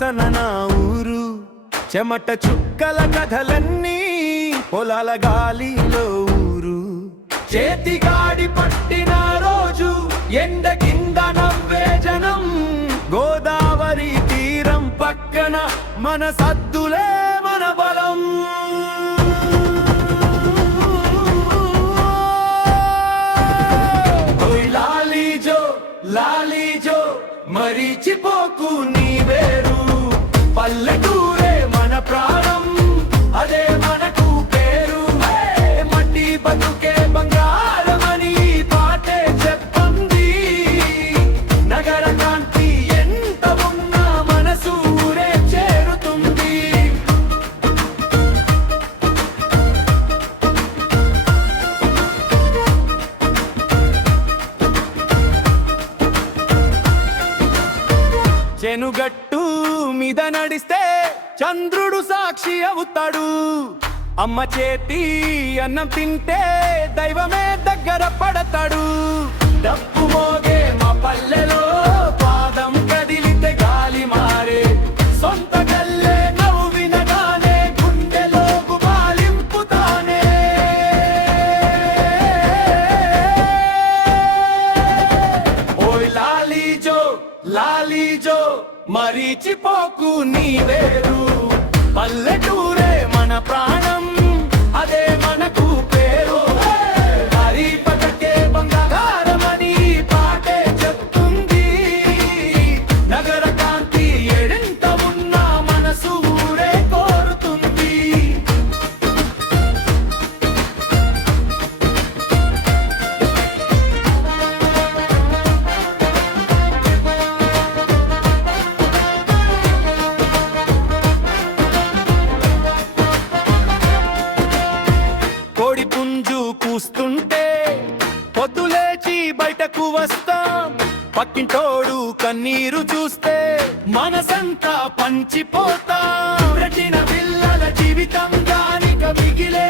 వాసన నా ఊరు. చెమట చుక్కల కథలన్నీ పొలాల గాలిలో ఊరు. చేతిగాడి పట్టిన రోజు ఎండ కింద నవ్వే జనం. గోదావరి తీరం పక్కన మన సద్దులే మన బలం. లాలీజో మరీచిపోకు నీ వేరు. పల్లెటూరే మన ప్రాణం, అదే మనకు పేరు. మట్టి బతుకే బంగారమని పాటే చెప్పండి. నగర కాంతి ఎంత ఉన్నా మనసు ఊరే చేరుతుంది. చెనుగట్టు మీద నడిస్తే చంద్రుడు సాక్షి అవుతాడు. అమ్మ చేతి అన్నం తింటే దైవమే దగ్గర పడతాడు. డప్పు మోగే మా పల్లెలో పాదం కదిలితే గాలి మారే. సొంత గల్లే నవ్వినగానే గుండెలో గుబాలింపుతానే. ఓయ్ లాలీజో మరీచిపోకు నీ వేరు. పల్లెటూరే మన ప్రాణం, అదే మనకు పేరు. హరి పటకే బంగారమని పాటే చెప్తుంది. నగర కాంతి ఎడంత ఉన్నా మనసు ఊరే కోరుతుంది. కోడి పుంజు కూస్తుంటే పొద్దులేచి బయటకు వస్తాం. పక్కింటోడు కన్నీరు చూస్తే మనసంతా పంచిపోతాం. రచిన పిల్లల జీవితం దానిక మిగిలే